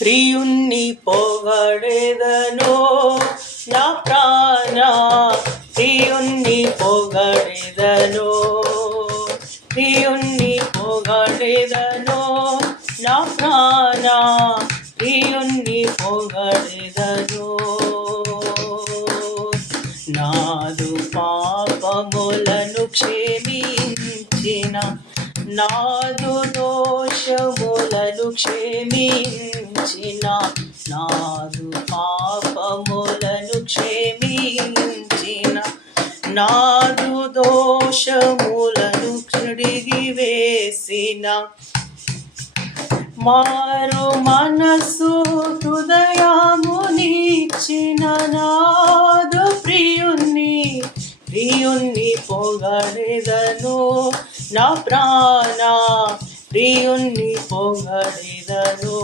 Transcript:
ప్రియుణ్ణి పొగడెదను నా ప్రాణ ప్రియుణ్ణి పొగడెదను ప్రియుణ్ణి పొగడెదను నా ప్రాణ ప్రియుణ్ణి పొగడెదను నాదు పాపములను క్షమించిన నాదు దోషములను క్షమించిన నాదు పాపములను క్షమించిన నాదు దోషములను కడిగి వేసిన మారు మనసు హృదయమునిచ్చిన నాదు ప్రియుణ్ణి పొగడెదను నా ప్రాణ ప్రియుణ్ణి పొగడెదను.